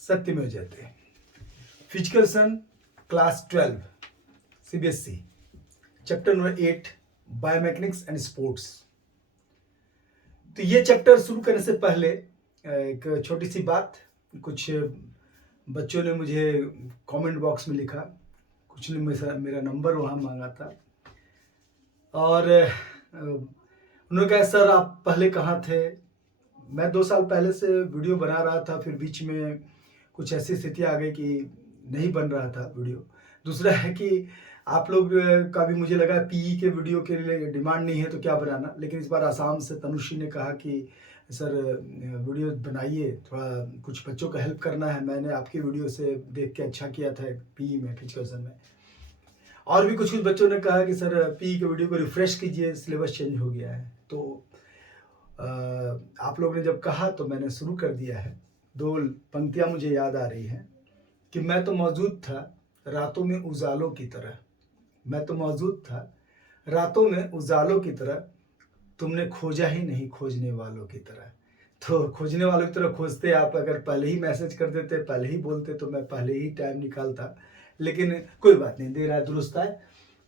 सत्यमेव जयते। फिजिकल सन class 12 CBSE chapter number 8 biomechanics and sports. तो ये चैप्टर शुरू करने से पहले एक छोटी सी बात, कुछ बच्चों ने मुझे कमेंट बॉक्स में लिखा, कुछ ने मेरा नंबर वहाँ मांगा था और उन्होंने कहा सर आप पहले कहाँ थे। मैं 2 साल पहले से वीडियो बना रहा था, फिर बीच में कुछ ऐसी स्थिति आ गई कि नहीं बन रहा था वीडियो। दूसरा है कि आप लोग का भी मुझे लगा पीई के वीडियो के लिए डिमांड नहीं है तो क्या बनाना, लेकिन इस बार आसाम से तनुश्री ने कहा कि सर वीडियो बनाइए, थोड़ा कुछ बच्चों का हेल्प करना है। मैंने आपकी वीडियो से देख के अच्छा किया था पीई में, फिजिकल सन में। और भी कुछ बच्चों ने कहा कि सर पीई के वीडियो को रिफ्रेश कीजिए, सिलेबस चेंज हो गया है। तो आप लोगों ने जब कहा तो मैंने शुरू कर दिया है। 2 पंक्तियां मुझे याद आ रही हैं कि मैं तो मौजूद था रातों में उजालों की तरह, मैं तो मौजूद था रातों में उजालों की तरह, तुमने खोजा ही नहीं खोजने वालों की तरह। तो खोजने वालों की तरह खोजते आप अगर पहले ही मैसेज कर देते, पहले ही बोलते तो मैं पहले ही टाइम निकालता, लेकिन कोई बात नहीं, दे रहा है दुरुस्त है।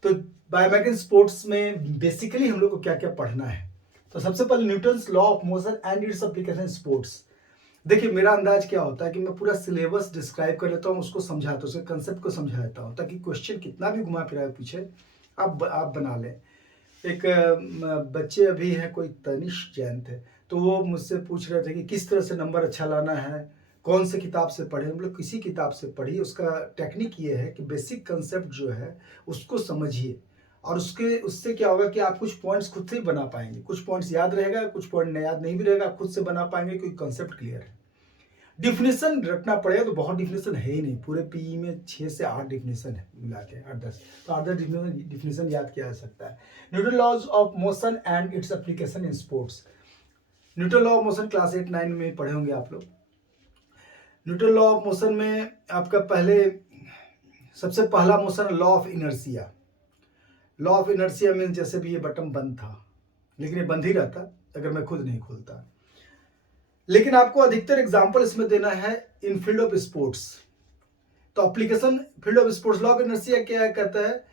तो बायोमैकेनिक्स स्पोर्ट्स में बेसिकली हम लोग को क्या क्या पढ़ना है। तो सबसे पहले Newton's law of motion and its application sports. देखिए मेरा अंदाज क्या होता है कि मैं पूरा सिलेबस डिस्क्राइब कर लेता हूँ, उसको समझाता हूँ, उसके कंसेप्ट को समझा देता हूँ, ताकि क्वेश्चन कितना भी घुमा फिरा पीछे आप बना लें। एक बच्चे अभी हैं, कोई तनिष्क जैन थे, तो वो मुझसे पूछ रहे थे कि किस तरह से नंबर अच्छा लाना है, कौन से किताब से पढ़े। मतलब किसी किताब से पढ़िए, उसका टेक्निक ये है कि बेसिक कंसेप्ट जो है उसको समझिए, और उससे क्या होगा कि आप कुछ पॉइंट्स खुद से ही बना पाएंगे। कुछ पॉइंट्स याद रहेगा, कुछ पॉइंट याद नहीं भी रहेगा, आप खुद से बना पाएंगे क्योंकि कंसेप्ट क्लियर है। डिफिनेशन रखना पड़ेगा तो बहुत डिफिनेशन है ही नहीं, पूरे पीई में 6 से 8 डिफिनेशन है, मिला के 8-10, तो 8-10 डिफिनेशन याद किया जा सकता है। Newton laws of motion and its application in sports. Newton law of motion class 8-9 में पढ़े होंगे आप लोग। न्यूटन लॉ ऑफ मोशन में आपका सबसे पहला motion law of inertia. Law of inertia mean जैसे भी ये बटन बंद था, लेकिन ये बंद ही रहता अगर मैं खुद नहीं खोलता। लेकिन आपको अधिकतर एग्जांपल इसमें देना है इन फील्ड ऑफ स्पोर्ट्स। तो application field of sports, law of inertia क्या कहता है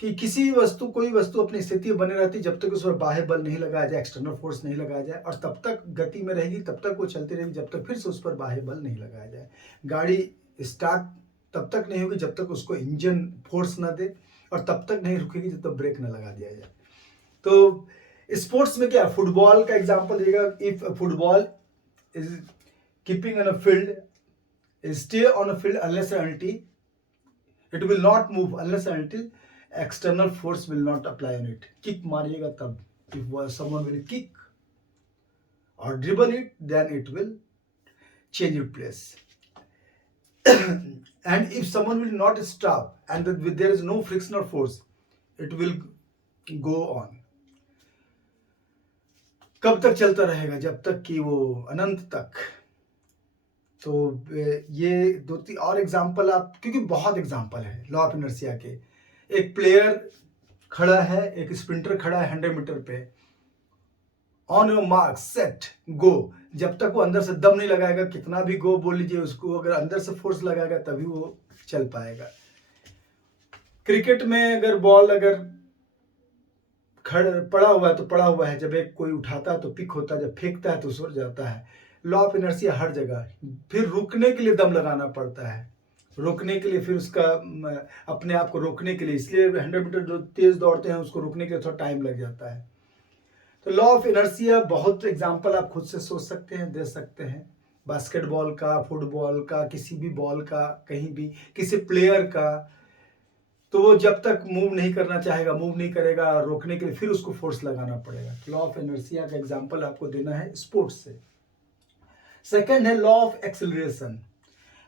कि कोई वस्तु अपनी स्थिति में बने रहती जब तक उस पर बाह्य बल नहीं लगाया जाए, एक्सटर्नल फोर्स नहीं लगाया जाए, और तब तक गति में रहेगी, तब तक वो चलती रहेगी जब तक फिर से उस पर बाह्य बल नहीं लगाया जाए। गाड़ी स्टार्ट तब तक नहीं होगी जब तक उसको इंजन फोर्स ना दे, और तब तक नहीं रुकेगी जब तक ब्रेक ना लगा दिया जाए। तो स्पोर्ट्स में क्या, फुटबॉल का एग्जाम्पल देगा। If football is keeping on a field, stay on a field unless and until it will not move, unless and until external force will not apply on it. Kick मारिएगा तब, if someone will kick or dribble it, then it will change its place. And if someone will not stop and there is no frictional force, it will go on. कब तक चलता रहेगा? जब तक कि वो अनंत तक। तो ये 2-3 और एग्जाम्पल आप, क्योंकि बहुत एग्जाम्पल है लॉ ऑफ इनर्शिया के। एक प्लेयर खड़ा है, एक स्प्रिंटर खड़ा है 100 मीटर पे, on your mark set go. जब तक वो अंदर से दम नहीं लगाएगा, कितना भी गो बोल लीजिए उसको, अगर अंदर से फोर्स लगाएगा तभी वो चल पाएगा। क्रिकेट में अगर बॉल पड़ा हुआ है तो पड़ा हुआ है, जब एक कोई उठाता है तो पिक होता है, जब फेंकता है तो सुर जाता है। लॉ ऑफ इनर्शिया हर जगह। फिर रुकने के लिए दम लगाना पड़ता है, रोकने के लिए, फिर उसका अपने आप को रोकने के लिए, इसलिए 100 मीटर जो तेज दौड़ते हैं उसको रोकने के लिए थोड़ा टाइम लग जाता है। तो लॉ ऑफ इनर्शिया बहुत एग्जाम्पल आप खुद से सोच सकते हैं, दे सकते हैं। बास्केटबॉल का, फुटबॉल का, किसी भी बॉल का, कहीं भी किसी प्लेयर का, तो वो जब तक मूव नहीं करना चाहेगा, मूव नहीं करेगा, रोकने के लिए फिर उसको फोर्स लगाना पड़ेगा। लॉ ऑफ इनर्शिया का एग्जांपल आपको देना है स्पोर्ट्स से। सेकंड है law of acceleration.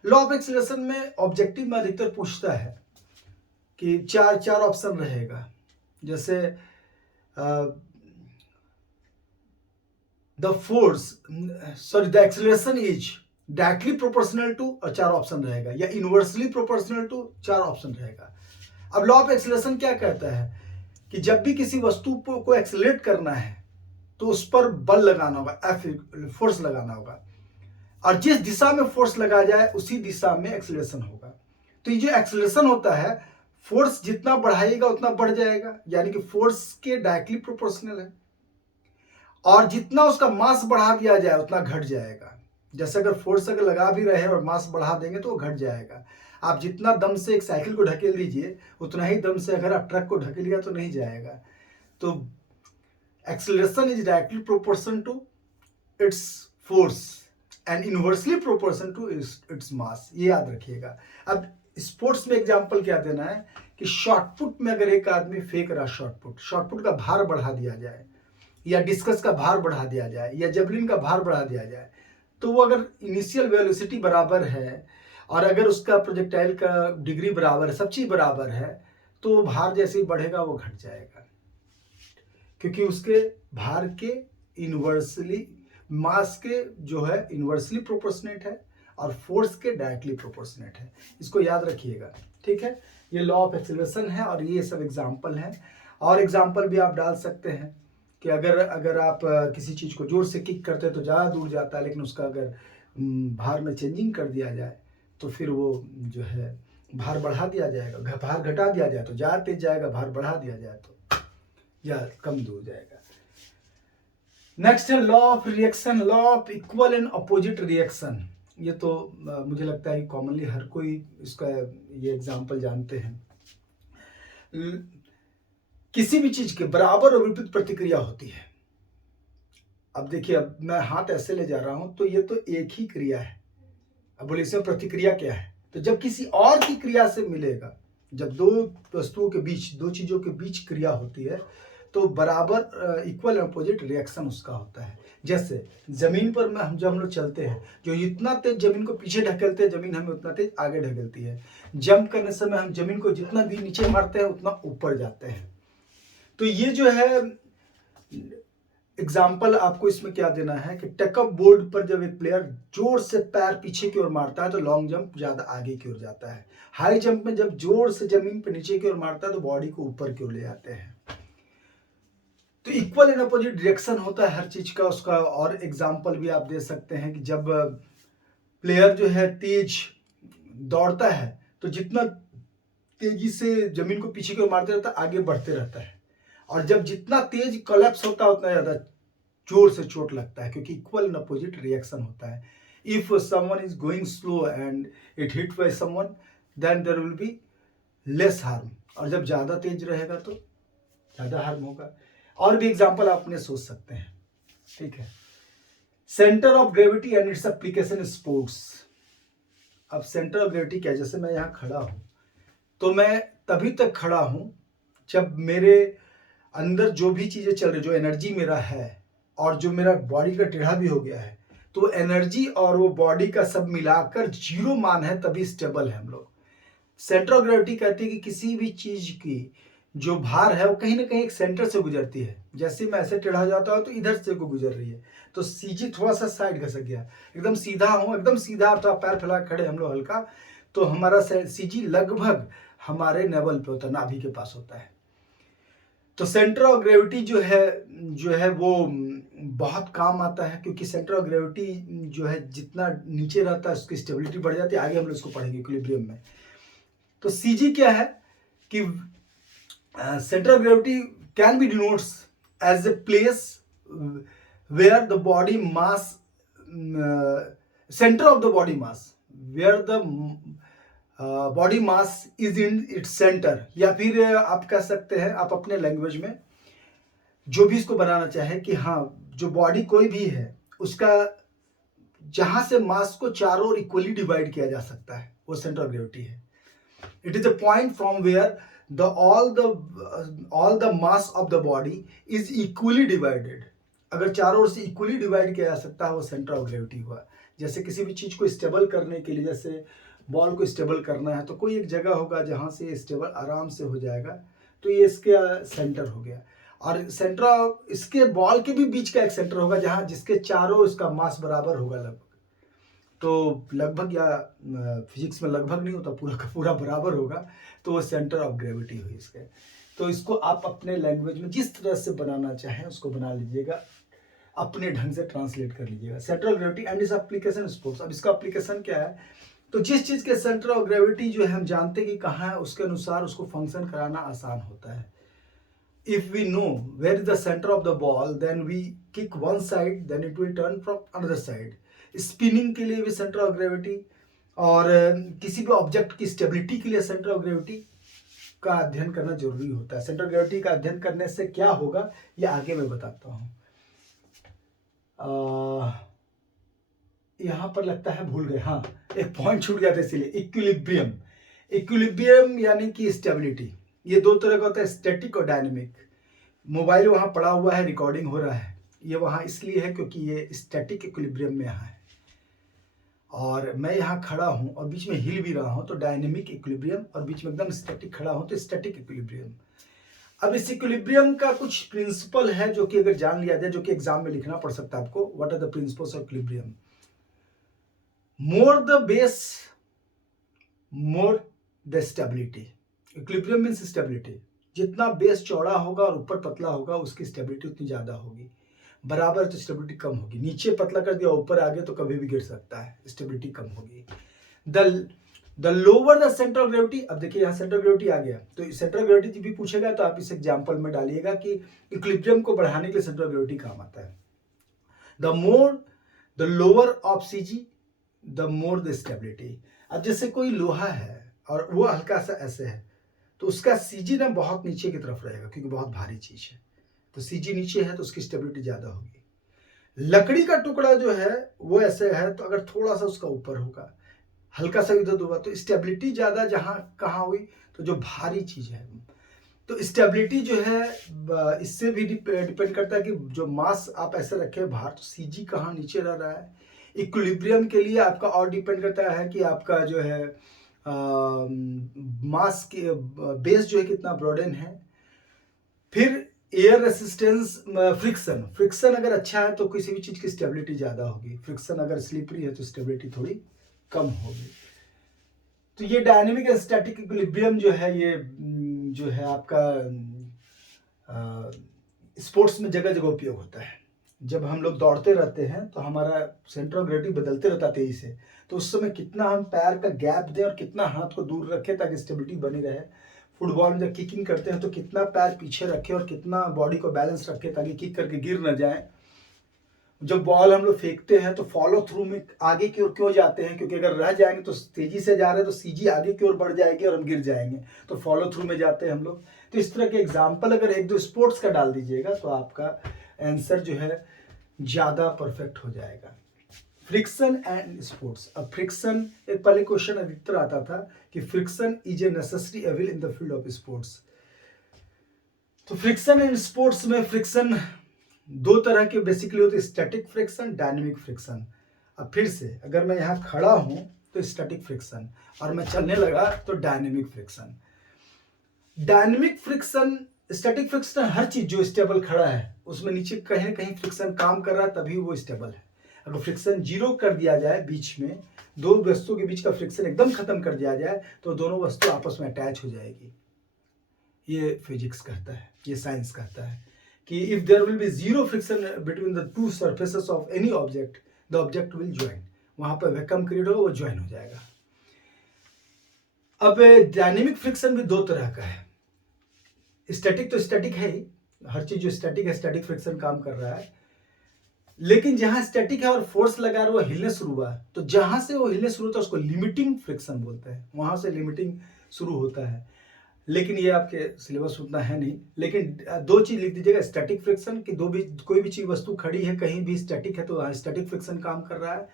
Law of acceleration में ऑब्जेक्टिव में अधिकतर पूछता है कि चार ऑप्शन रहेगा, जैसे the acceleration is directly proportional to, और 4 ऑप्शन रहेगा, या इनवर्सली प्रोपोर्शनल टू, 4 ऑप्शन रहेगा। अब लॉ ऑफ एक्सेलरेशन क्या कहता है कि जब भी किसी वस्तु को एक्सेलरेट करना है तो उस पर बल लगाना होगा, फोर्स लगाना होगा। और जिस दिशा में फोर्स लगाया जाए उसी दिशा में एक्सेलरेशन होगा। तो ये जो एक्सेलरेशन होता है, फोर्स जितना बढ़ाएगा उतना बढ़ जाएगा, यानी कि फोर्स के डायरेक्टली प्रोपोर्शनल है। और जितना उसका मास बढ़ा दिया जाए उतना घट जाएगा। जैसे अगर फोर्स अगर लगा भी रहे और मास बढ़ा देंगे तो वो घट जाएगा। आप जितना दम से एक साइकिल को ढकेल दीजिए उतना ही दम से अगर आप ट्रक को ढकेलिएगा तो नहीं जाएगा। तो acceleration is directly proportion to its force and inversely proportion to its mass, ये याद रखिएगा। अब स्पोर्ट्स में एग्जांपल क्या देना है कि शॉटपुट में अगर एक आदमी फेंक रहा शॉटपुट का भार बढ़ा दिया जाए, या डिस्कस का भार बढ़ा दिया जाए, या जेवलिन का भार बढ़ा दिया जाए, तो वो अगर इनिशियल वेलोसिटी बराबर है और अगर उसका प्रोजेक्टाइल का डिग्री बराबर है, सब चीज बराबर है, तो भार जैसे ही बढ़ेगा वो घट जाएगा, क्योंकि उसके भार के इनवर्सली, मास के जो है इनवर्सली प्रोपोर्शनेट है और फोर्स के डायरेक्टली प्रोपोर्शनेट है। इसको याद रखिएगा, ठीक है। ये लॉ ऑफ एक्सेलरेशन है और ये सब एग्जाम्पल हैं। और एग्जाम्पल भी आप डाल सकते हैं कि अगर आप किसी चीज़ को जोर से किक करते हैं तो ज़्यादा दूर जाता है, लेकिन उसका अगर भार में चेंजिंग कर दिया जाए तो फिर वो जो है भार बढ़ा दिया जाएगा, भार घटा दिया जाए तो ज़्यादा तेज जाएगा, भार बढ़ा दिया जाए तो या कम दूर जाएगा। नेक्स्ट है law of reaction, law of equal and opposite reaction. ये तो मुझे लगता है कि कॉमनली हर कोई इसका ये एग्जाम्पल जानते हैं। किसी भी चीज के बराबर और विपरीत प्रतिक्रिया होती है। अब देखिए, अब मैं हाथ ऐसे ले जा रहा हूं तो ये तो एक ही क्रिया है। अब बोले इसमें प्रतिक्रिया क्या है? तो जब किसी और की क्रिया से मिलेगा, जब दो वस्तुओं के बीच, दो चीजों के बीच क्रिया होती है तो बराबर इक्वल अपोजिट रिएक्शन उसका होता है। जैसे जमीन पर जब हम लोग चलते हैं, जो इतना तेज जमीन को पीछे ढकेलते हैं, जमीन हमें उतना तेज आगे ढकेलती है। जंप करने समय हम जमीन को जितना भी नीचे मारते हैं उतना ऊपर जाते हैं। तो ये जो है एग्जाम्पल आपको इसमें क्या देना है कि टेकअप बोर्ड पर जब एक प्लेयर जोर से पैर पीछे की ओर मारता है तो लॉन्ग जंप ज्यादा आगे की ओर जाता है। हाई जंप में जब जोर से जमीन पर नीचे की ओर मारता है तो बॉडी को ऊपर की ओर ले जाते हैं। तो इक्वल एंड अपोजिट डायरेक्शन होता है हर चीज का। उसका और एग्जाम्पल भी आप दे सकते हैं कि जब प्लेयर जो है तेज दौड़ता है तो जितना तेजी से जमीन को पीछे की ओर मारते रहता है, आगे बढ़ते रहता है। और जब जितना तेज कोलैप्स होता है उतना ज्यादा जोर से चोट लगता है, क्योंकि इक्वल एंड अपोजिट रिएक्शन होता है। If someone is going slow and it hit by someone, then there will be less harm, और जब ज्यादा तेज रहेगा तो ज्यादा हार्म होगा। और भी एग्जांपल आप अपने सोच सकते हैं, ठीक है। Centre of gravity and its application in sports. अब सेंटर ऑफ ग्रेविटी क्या, जैसे मैं यहाँ खड़ा हूं तो मैं तभी तक खड़ा हूं जब मेरे अंदर जो भी चीजें चल रही, जो एनर्जी मेरा है और जो मेरा बॉडी का टेढ़ा भी हो गया है, तो एनर्जी और वो बॉडी का सब मिलाकर जीरो मान है, तभी स्टेबल है हम लोग। सेंटर ऑफ ग्रेविटी कहती है कि किसी भी चीज की जो भार है वो कहीं ना कहीं एक सेंटर से गुजरती है। जैसे मैं ऐसे टेढ़ा जाता हूँ तो इधर से को गुजर रही है, तो सीजी थोड़ा सा साइड घसक गया, एकदम सीधा हूँ, एकदम सीधा तो पैर फैला खड़े हम लोग हल्का, तो हमारा सीजी लगभग हमारे नेवल पे होता है, नाभि के पास होता है। तो सेंटर ऑफ ग्रेविटी जो है वो बहुत काम आता है, क्योंकि सेंटर ऑफ ग्रेविटी जो है जितना नीचे रहता है उसकी स्टेबिलिटी बढ़ जाती है। आगे हम लोग इसको पढ़ेंगे इक्विलिब्रियम में। तो सीजी क्या है कि center of gravity can be denotes as a place where the body mass, center of the body mass, where the body mass is in its center। या फिर आप कह सकते हैं, आप अपने लैंग्वेज में जो भी इसको बनाना चाहे कि हाँ, जो बॉडी कोई भी है उसका जहां से मास को चारों ओर इक्वली डिवाइड किया जा सकता है, वो सेंटर ऑफ ग्रेविटी है। It is a point from where all the mass of the body is equally divided। अगर चारों ओर से इक्वली डिवाइड किया जा सकता है वो सेंटर ऑफ ग्रेविटी हुआ। जैसे किसी भी चीज को स्टेबल करने के लिए, जैसे बॉल को स्टेबल करना है तो कोई एक जगह होगा जहां से स्टेबल आराम से हो जाएगा, तो ये इसके सेंटर हो गया। और सेंटर ऑफ इसके बॉल के भी बीच का एक सेंटर होगा जहां जिसके चारों इसका मास बराबर होगा लगभग। तो लगभग, या फिजिक्स में लगभग नहीं होता, पूरा का पूरा बराबर होगा, तो वो सेंटर ऑफ ग्रेविटी हुई इसके। तो इसको आप अपने लैंग्वेज में जिस तरह से बनाना चाहें उसको बना लीजिएगा। अपने ढंग से ट्रांसलेट कर लीजिएगा। सेंटर ऑफ ग्रेविटी एंड इस एप्लीकेशन स्पोर्ट्स। अब इसका एप्लीकेशन क्या है, तो जिस चीज़ के सेंटर ऑफ ग्रेविटी जो है हम जानते हैं कि कहाँ है, उसके अनुसार उसको फंक्शन कराना आसान होता है। If we know where is the center of the ball, then we kick one side, then it will turn from another side. Spinning के लिए भी सेंटर ऑफ ग्रेविटी और किसी भी ऑब्जेक्ट की स्टेबिलिटी के लिए सेंटर ऑफ ग्रेविटी का अध्ययन करना जरूरी होता है। सेंटर ऑफ ग्रेविटी का अध्ययन करने से क्या होगा ये आगे मैं बताता हूँ। यहाँ पर लगता है भूल गए, हाँ एक पॉइंट छूट गया था इसीलिए। इक्विलिब्रियम, इक्विलिब्रियम यानी कि स्टेबिलिटी, ये दो तरह का होता है, स्टैटिक और डायनेमिक। मोबाइल वहाँ पड़ा हुआ है, रिकॉर्डिंग हो रहा है, ये वहाँ इसलिए है क्योंकि ये स्टैटिक इक्विलिब्रियम में यहाँ है और मैं यहाँ खड़ा हूँ और बीच में हिल भी रहा हूँ तो डायनेमिक इक्विलिब्रियम, और बीच में एकदम स्टैटिक खड़ा हूँ तो स्टैटिक इक्विलिब्रियम। अब इस इक्विलिब्रियम का कुछ प्रिंसिपल है जो कि अगर जान लिया जाए, जो कि एग्जाम में लिखना पड़ सकता है आपको। What are the principles of equilibrium? More the base more the stability. Equilibrium means stability. जितना बेस चौड़ा होगा और ऊपर पतला होगा उसकी स्टेबिलिटी उतनी ज़्यादा होगी। बराबर तो स्टेबिलिटी कम होगी। नीचे पतला कर दिया ऊपर आ गया तो कभी भी गिर सकता है, स्टेबिलिटी कम होगी। The lower the centre of gravity, अब देखिए यहाँ सेंटर ऑफ ग्रेविटी आ गया, तो सेंटर ऑफ ग्रेविटी भी पूछेगा तो आप इस एग्जाम्पल में डालिएगा कि इक्विलिब्रियम को बढ़ाने के लिए सेंटर ऑफ ग्रेविटी काम आता है। The lower of CG the more the stability. अब जैसे कोई लोहा है और वो हल्का सा ऐसे है तो उसका सीजी ना बहुत नीचे की तरफ रहेगा क्योंकि बहुत भारी चीज है, तो सीजी नीचे है तो उसकी स्टेबिलिटी ज्यादा होगी। लकड़ी का टुकड़ा जो है वो ऐसे है तो अगर थोड़ा सा उसका ऊपर होगा, हल्का सा इधर होगा तो स्टेबिलिटी ज्यादा जहां कहाँ हुई, तो जो भारी चीज है। तो स्टेबिलिटी जो है इससे भी डिपेंड करता है कि जो मास आप ऐसे रखे बाहर तो सीजी कहाँ नीचे रह रहा है। इक्विलिब्रियम के लिए आपका और डिपेंड करता है कि आपका जो है मास के बेस जो है कितना ब्रॉडन है। फिर एयर रेसिस्टेंस, फ्रिक्शन अगर अच्छा है तो किसी भी चीज की स्टेबिलिटी ज्यादा होगी, फ्रिक्शन अगर स्लिपरी है तो स्टेबिलिटी थोड़ी कम होगी। तो ये डायनेमिक एंड स्टैटिक इक्विलिब्रियम जो है ये जो है आपका स्पोर्ट्स में जगह जगह उपयोग होता है। जब हम लोग दौड़ते रहते हैं तो हमारा सेंटर ऑफ ग्रेविटी बदलते रहता है तेजी से, तो उस समय कितना हम पैर का गैप दें और कितना हाथ को दूर रखें ताकि स्टेबिलिटी बनी रहे। फुटबॉल में जब किकिंग करते हैं तो कितना पैर पीछे रखें और कितना बॉडी को बैलेंस रखें ताकि किक करके गिर न जाए। जब बॉल हम लोग फेंकते हैं तो फॉलो थ्रू में आगे की ओर क्यों जाते हैं, क्योंकि अगर रह जाएंगे तो तेजी से जा रहे हैं तो सीजी आगे की ओर बढ़ जाएगी और हम गिर जाएंगे, तो फॉलो थ्रू में जाते हैं हम लोग। तो इस तरह के एग्जाम्पल अगर एक दो स्पोर्ट्स का डाल दीजिएगा तो आपका आंसर जो है ज्यादा परफेक्ट हो जाएगा। Friction and sports. अब फ्रिक्शन, एक पहले क्वेश्चन अधिकतर आता था कि friction is a necessary evil in the field of sports. तो फ्रिक्शन एंड स्पोर्ट्स में फ्रिक्शन दो तरह के बेसिकली होते हैं, स्टैटिक फ्रिक्शन, डायनेमिक फ्रिक्शन। अब फिर से अगर मैं यहाँ खड़ा हूं तो स्टैटिक फ्रिक्शन और मैं चलने लगा तो dynamic friction. Dynamic friction, static friction हर चीज जो स्टेबल खड़ा है उसमें नीचे कहीं ना कहीं फ्रिक्शन काम कर रहा है तभी वो स्टेबल है। अगर फ्रिक्शन जीरो कर दिया जाए, बीच में दो वस्तुओं के बीच का फ्रिक्शन एकदम खत्म कर दिया जाए तो दोनों वस्तु आपस में अटैच हो जाएगी। ये फिजिक्स कहता है, ये साइंस कहता है कि if there will be zero friction between the two surfaces of any object, the object will join. वहां पर वैक्यूम क्रिएट होगा, वो ज्वाइन हो जाएगा। अब डायनेमिक फ्रिक्शन भी दो तरह का है। स्टैटिक तो स्टैटिक है ही, हर चीज जो स्टैटिक है स्टैटिक फ्रिक्शन काम कर रहा है, लेकिन जहां स्टैटिक है और फोर्स लगा रहा है वो हिलने शुरू हुआ है, तो जहां से वो हिलने शुरू होता है उसको लिमिटिंग फ्रिक्शन बोलते हैं, वहां से लिमिटिंग शुरू होता है। लेकिन ये आपके सिलेबस उतना है नहीं, लेकिन दो चीज लिख दीजिएगा, स्टैटिक फ्रिक्शन की, दो भी कोई भी चीज वस्तु खड़ी है कहीं भी स्टैटिक है तो स्टैटिक फ्रिक्शन काम कर रहा है।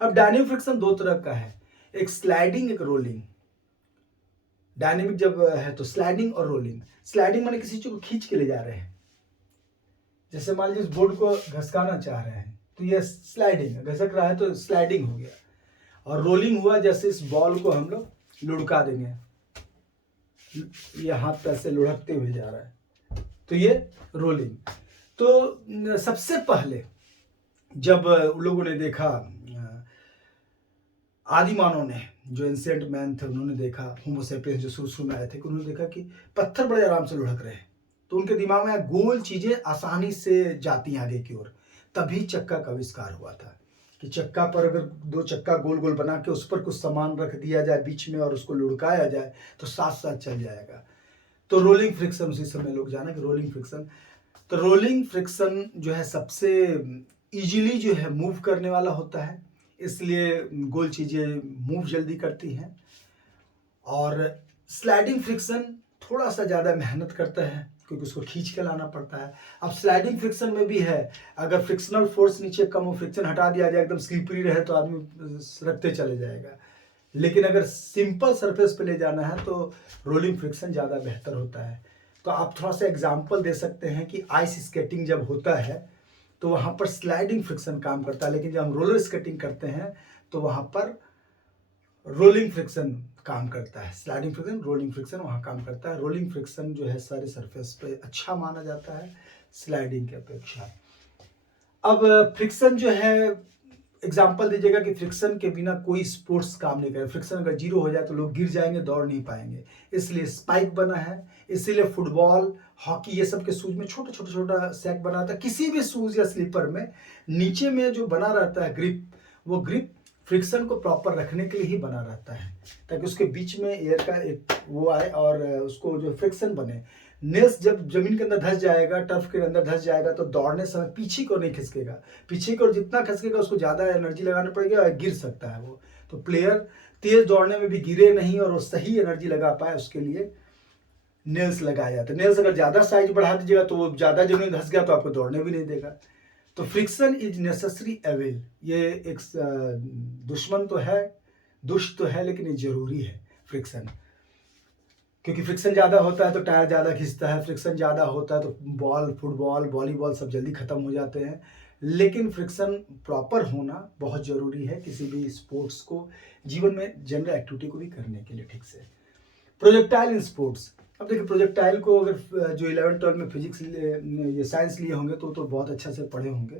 अब डायनेमिक फ्रिक्शन दो तरह का है, एक स्लाइडिंग एक रोलिंग। डायनेमिक जब है तो स्लाइडिंग और रोलिंग। स्लाइडिंग माने किसी चीज को खींच के ले जा रहे हैं, जैसे मान लीजिए इस बोर्ड को घसकाना चाह रहे हैं तो ये स्लाइडिंग, घसक रहा है तो स्लाइडिंग हो गया। और रोलिंग हुआ जैसे इस बॉल को हम लोग लुढ़का देंगे, ये हाथ पैर से लुढ़कते हुए जा रहा है तो ये रोलिंग। तो सबसे पहले जब लोगों ने देखा, आदिमानव ने, जो एंशिएंट मैन थे उन्होंने देखा, होमो सेपियंस जो शुरू में आए थे, उन्होंने देखा कि पत्थर बड़े आराम से लुढ़क रहे हैं, तो उनके दिमाग में गोल चीजें आसानी से जाती हैं आगे की ओर, तभी चक्का का आविष्कार हुआ था कि चक्का पर अगर दो चक्का गोल गोल बना के उस पर कुछ सामान रख दिया जाए बीच में और उसको लुढ़काया जाए तो साथ साथ चल जाएगा। तो रोलिंग फ्रिक्शन उसी समय लोग जाना कि रोलिंग फ्रिक्शन। तो रोलिंग फ्रिक्शन जो है सबसे इजीली जो है मूव करने वाला होता है, इसलिए गोल चीज़ें मूव जल्दी करती हैं। और स्लाइडिंग फ्रिक्शन थोड़ा सा ज़्यादा मेहनत करता है क्योंकि उसको खींच के लाना पड़ता है। अब स्लाइडिंग फ्रिक्शन में भी है, अगर फ्रिक्शनल फोर्स नीचे कम हो, फ्रिक्शन हटा दिया जाए, एकदम स्लिपरी रहे तो आदमी रखते चले जाएगा। लेकिन अगर सिंपल सरफेस पे ले जाना है तो रोलिंग फ्रिक्शन ज़्यादा बेहतर होता है। तो आप थोड़ा सा एग्जांपल दे सकते हैं कि आइस स्केटिंग जब होता है तो वहाँ पर स्लाइडिंग फ्रिक्शन काम करता है, लेकिन जब हम रोलर स्केटिंग करते हैं तो वहाँ पर रोलिंग फ्रिक्शन काम करता है। स्लाइडिंग फ्रिक्शन, रोलिंग फ्रिक्शन वहाँ काम करता है। रोलिंग फ्रिक्शन जो है सारे सरफेस पे अच्छा माना जाता है स्लाइडिंग की अपेक्षा। अब फ्रिक्शन जो है, एग्जाम्पल दीजिएगा कि फ्रिक्शन के बिना कोई स्पोर्ट्स काम नहीं करे। फ्रिक्शन अगर जीरो हो जाए तो लोग गिर जाएंगे, दौड़ नहीं पाएंगे, इसलिए स्पाइक बना है। इसीलिए फुटबॉल, हॉकी ये सब के शूज में छोटा छोटा छोटा सैक बना रहता है। किसी भी शूज या स्लीपर में नीचे में जो बना रहता है ग्रिप, वो ग्रिप फ्रिक्शन को प्रॉपर रखने के लिए ही बना रहता है, ताकि उसके बीच में एयर का एक वो आए और उसको जो फ्रिक्शन बने। नेल्स जब जमीन के अंदर धस जाएगा, टर्फ के अंदर धस जाएगा तो दौड़ने समय पीछे को नहीं खिसकेगा। पीछे की ओर जितना खिसकेगा उसको ज़्यादा एनर्जी लगानी पड़ेगी और गिर सकता है वो। तो प्लेयर तेज दौड़ने में भी गिरे नहीं और वो सही एनर्जी लगा पाए, उसके लिए नेल्स लगाया जाता है। नेल्स अगर ज़्यादा साइज बढ़ा दीजिएगा तो वो ज़्यादा जमीन धस गया तो आपको दौड़ने भी नहीं देगा। तो फ्रिक्शन इज नेसेसरी एविल, ये एक दुश्मन तो है, दुष्ट तो है, लेकिन ये जरूरी है फ्रिक्शन। क्योंकि फ्रिक्शन ज़्यादा होता है तो टायर ज़्यादा खींचता है, फ्रिक्शन ज़्यादा होता है तो बॉल, फुटबॉल, वॉलीबॉल सब जल्दी ख़त्म हो जाते हैं। लेकिन फ्रिक्शन प्रॉपर होना बहुत ज़रूरी है किसी भी स्पोर्ट्स को, जीवन में जनरल एक्टिविटी को भी करने के लिए ठीक से। Projectile in sports. अब देखिए प्रोजेक्टाइल को अगर जो 11-12 में फिजिक्स ये साइंस लिए होंगे तो बहुत अच्छा से पढ़े होंगे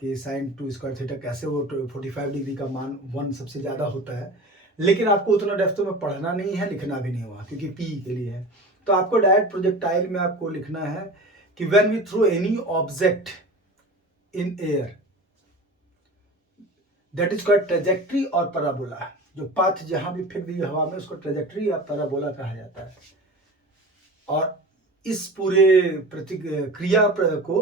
कि साइन 2 स्क्वायर थीटा कैसे वो 45 डिग्री का मान 1 सबसे ज़्यादा होता है। लेकिन आपको उतना डेप्थ में पढ़ना नहीं है, लिखना भी नहीं हुआ क्योंकि पी के लिए है। तो आपको डायरेक्ट प्रोजेक्टाइल में आपको लिखना है कि when we throw any object in air that is called trajectory और पैराबोला। जो पाथ जहां भी फेंक दी हवा में उसको ट्रेजेक्ट्री या पैराबोला कहा जाता है। और इस पूरे प्रतिक्रिया को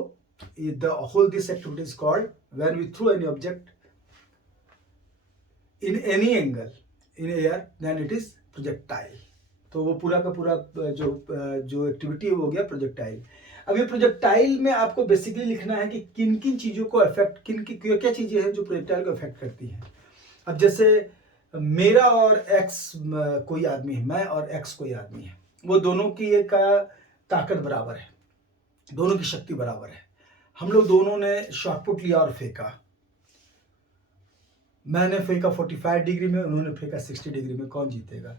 the whole this activity is called when we throw any object in any angle in air then it is projectile। तो वो पूरा का पूरा जो एक्टिविटी है वो हो गया प्रोजेक्टाइल। अब ये प्रोजेक्टाइल में आपको बेसिकली लिखना है कि किन किन चीज़ों को अफेक्ट, किन की क्या क्या चीज़ें हैं जो प्रोजेक्टाइल को अफेक्ट करती हैं। अब जैसे मेरा और एक्स कोई आदमी है, मैं और एक्स कोई आदमी है, वो दोनों की एक ताकत बराबर है, दोनों की शक्ति बराबर है। हम लोग दोनों ने शॉटपुट लिया और फेंका। मैंने फेंका 45 डिग्री में, उन्होंने फेंका 60 डिग्री में, कौन जीतेगा?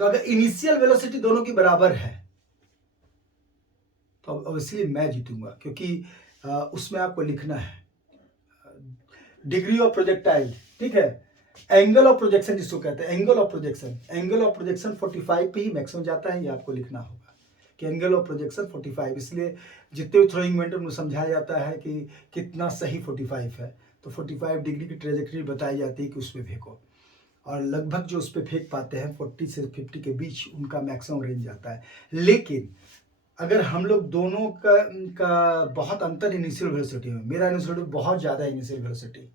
तो अगर इनिशियल वेलोसिटी दोनों की बराबर है तो अब इसलिए मैं जीतूंगा, क्योंकि उसमें आपको लिखना है डिग्री ऑफ प्रोजेक्टाइल, ठीक है। एंगल ऑफ प्रोजेक्शन जिसको कहते हैं, angle of projection, angle of projection 45 पे ही मैक्सिमम जाता है, ये आपको लिखना होगा कि एंगल ऑफ प्रोजेक्शन 45। इसलिए जितने भी थ्रोइंग मोमेंटम में समझाया जाता है कि कितना सही 45 है, तो 45 डिग्री की ट्रेजेक्टरी बताई जाती है कि उस पर फेंको। और लगभग जो उस पर फेंक पाते हैं 40 से 50 के बीच उनका मैक्सिमम रेंज आता है। लेकिन अगर हम लोग दोनों का बहुत अंतर इनिशियल वेलोसिटी में, मेरा इनिशियल बहुत ज़्यादा इनिशियल वेलोसिटी,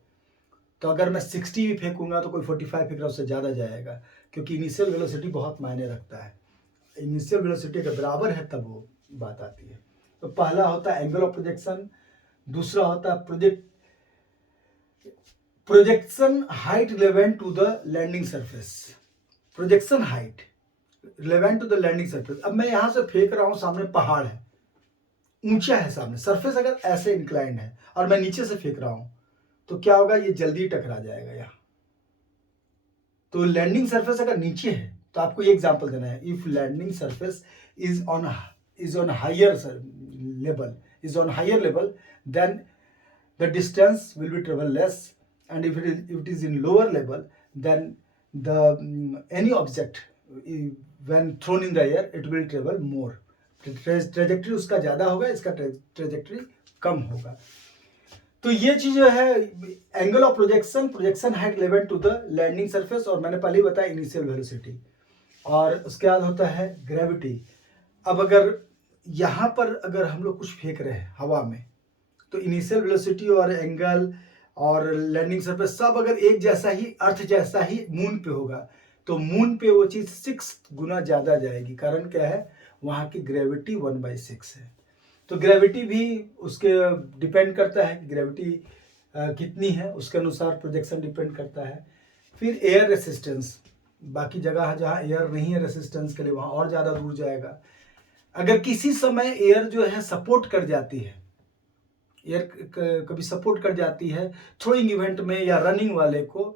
तो अगर मैं 60 भी फेंकूंगा तो कोई 45 फेंक रहा उससे ज़्यादा जाएगा, क्योंकि इनिशियल वेलोसिटी बहुत मायने रखता है। इनिशियल वेलोसिटी अगर बराबर है तब वो बात आती है। तो पहला होता है एंगल ऑफ प्रोजेक्शन, दूसरा होता है projection height relevant to the landing surface. Projection height relevant to the landing surface. अब मैं यहां से फेंक रहा हूं, सामने पहाड़ है, ऊंचा है सामने, सरफेस अगर ऐसे इंक्लाइंड है और मैं नीचे से फेंक रहा हूं तो क्या होगा, ये जल्दी टकरा जाएगा यहाँ। तो लैंडिंग सरफेस अगर नीचे है तो आपको ये एग्जांपल देना है, if landing surface is on higher level then the distance will be travel less, and if it is in lower level then the any object when thrown in the air it will travel more. Trajectory उसका ज़्यादा होगा, इसका trajectory कम होगा। तो ये चीज जो है angle of projection height relevant to the landing surface, और मैंने पहले ही बताया इनिशियल वेलोसिटी, और उसके बाद होता है ग्रेविटी। अब अगर यहाँ पर अगर हम लोग कुछ फेंक रहे हैं हवा में, तो इनिशियल वेलोसिटी और एंगल और लैंडिंग सरफेस सब अगर एक जैसा ही, अर्थ जैसा ही मून पे होगा, तो मून पे वो चीज़ 6 गुना ज़्यादा जाएगी। कारण क्या है, वहाँ की ग्रेविटी 1/6 है। तो ग्रेविटी भी उसके डिपेंड करता है कि ग्रेविटी कितनी है, उसके अनुसार प्रोजेक्शन डिपेंड करता है। फिर एयर रेसिस्टेंस, बाकी जगह जहाँ एयर नहीं है रेसिस्टेंस के लिए, वहाँ और ज़्यादा दूर जाएगा। अगर किसी समय एयर जो है सपोर्ट कर जाती है, एयर कभी सपोर्ट कर जाती है थ्रोइंग इवेंट में या रनिंग वाले को,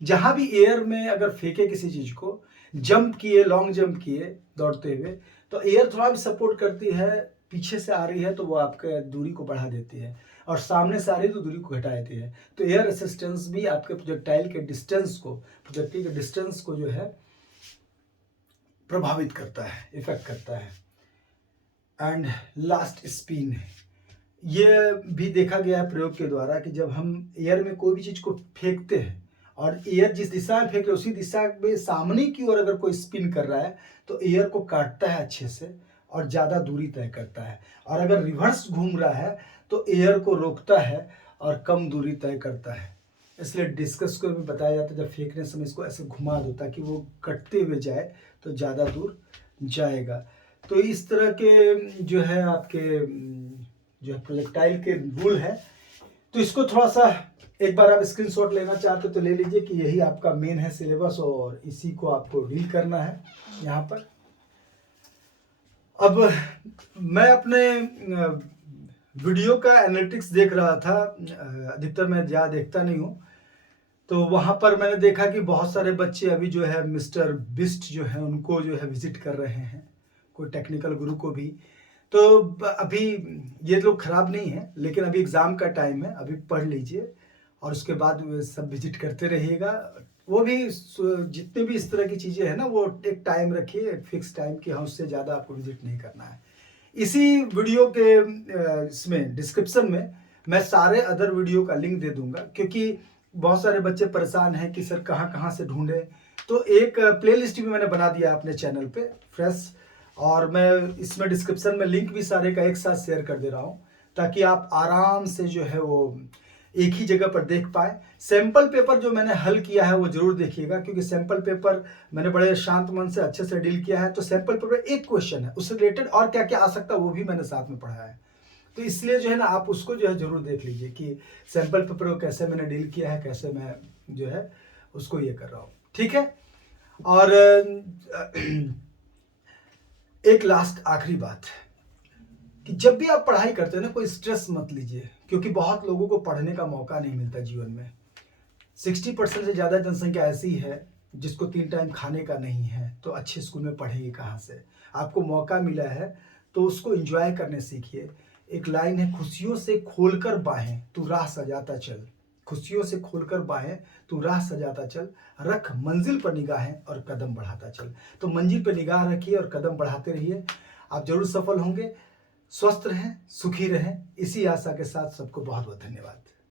जहाँ भी एयर में अगर फेंके किसी चीज़ को, जंप किए, लॉन्ग जंप किए दौड़ते हुए, तो एयर थोड़ा भी सपोर्ट करती है, पीछे से आ रही है तो वो आपके दूरी को बढ़ा देती है, और सामने से आ रही है तो दूरी को घटा देती है। तो एयर रेसिस्टेंस भी आपके प्रोजेक्टाइल के डिस्टेंस को, प्रोजेक्टाइल के डिस्टेंस को जो है प्रभावित करता है, इफेक्ट करता है। एंड लास्ट स्पिन, ये भी देखा गया है प्रयोग के द्वारा कि जब हम एयर में कोई भी चीज़ को फेंकते हैं और एयर जिस दिशा में फेंक रहे उसी दिशा में सामने की ओर अगर कोई स्पिन कर रहा है, तो एयर को काटता है अच्छे से और ज़्यादा दूरी तय करता है, और अगर रिवर्स घूम रहा है तो एयर को रोकता है और कम दूरी तय करता है। इसलिए डिस्कस को भी बताया जाता है जब फेंकने समय इसको ऐसे घुमा दो ताकि वो कटते हुए जाए तो ज़्यादा दूर जाएगा। तो इस तरह के जो है आपके जो है प्रोजेक्टाइल के रूल है। तो इसको थोड़ा सा एक बार आप स्क्रीनशॉट लेना चाहते हो तो ले लीजिए कि यही आपका मेन है सिलेबस, और इसी को आपको डील करना है यहाँ पर। अब मैं अपने वीडियो का एनालिटिक्स देख रहा था, अधिकतर मैं ज़्यादा देखता नहीं हूँ, तो वहाँ पर मैंने देखा कि बहुत सारे बच्चे अभी जो है मिस्टर बिस्ट जो है उनको जो है विजिट कर रहे हैं, कोई टेक्निकल गुरु को भी। तो अभी ये लोग खराब नहीं है, लेकिन अभी एग्ज़ाम का टाइम है, अभी पढ़ लीजिए और उसके बाद सब विजिट करते रहिएगा। वो भी जितने भी इस तरह की चीज़ें हैं ना, वो एक टाइम रखिए, फिक्स टाइम कि हाँ उससे ज़्यादा आपको विजिट नहीं करना है। इसी वीडियो के इसमें डिस्क्रिप्शन में मैं सारे अदर वीडियो का लिंक दे दूंगा, क्योंकि बहुत सारे बच्चे परेशान हैं कि सर कहाँ कहाँ से ढूंढें। तो एक प्लेलिस्ट भी मैंने बना दिया अपने चैनल पे फ्रेश, और मैं इसमें डिस्क्रिप्शन में लिंक भी सारे का एक साथ शेयर कर दे रहा हूँ, ताकि आप आराम से जो है वो एक ही जगह पर देख पाए। सैम्पल पेपर जो मैंने हल किया है वो जरूर देखिएगा, क्योंकि सैम्पल पेपर मैंने बड़े शांत मन से अच्छे से डील किया है। तो सैम्पल पेपर एक क्वेश्चन है, उससे रिलेटेड और क्या क्या आ सकता है वो भी मैंने साथ में पढ़ाया है। तो इसलिए जो है ना आप उसको जो है जरूर देख लीजिए कि सैम्पल पेपर को कैसे मैंने डील किया है, कैसे मैं जो है उसको ये कर रहा हूँ, ठीक है। और एक लास्ट आखिरी बात कि जब भी आप पढ़ाई करते हैं ना, कोई स्ट्रेस मत लीजिए, क्योंकि बहुत लोगों को पढ़ने का मौका नहीं मिलता जीवन में। 60% से ज़्यादा जनसंख्या ऐसी है जिसको 3 टाइम खाने का नहीं है, तो अच्छे स्कूल में पढ़ेंगे कहाँ से। आपको मौका मिला है तो उसको एंजॉय करने सीखिए। एक लाइन है, खुशियों से खोलकर बाहें तू राह सजाता चल, खुशियों से खोलकर बाहें तू राह सजाता चल, रख मंजिल पर निगाहें और कदम बढ़ाता चल। तो मंजिल पर निगाह रखिए और कदम बढ़ाते रहिए, आप जरूर सफल होंगे। स्वस्थ रहें, सुखी रहें, इसी आशा के साथ सबको बहुत बहुत धन्यवाद।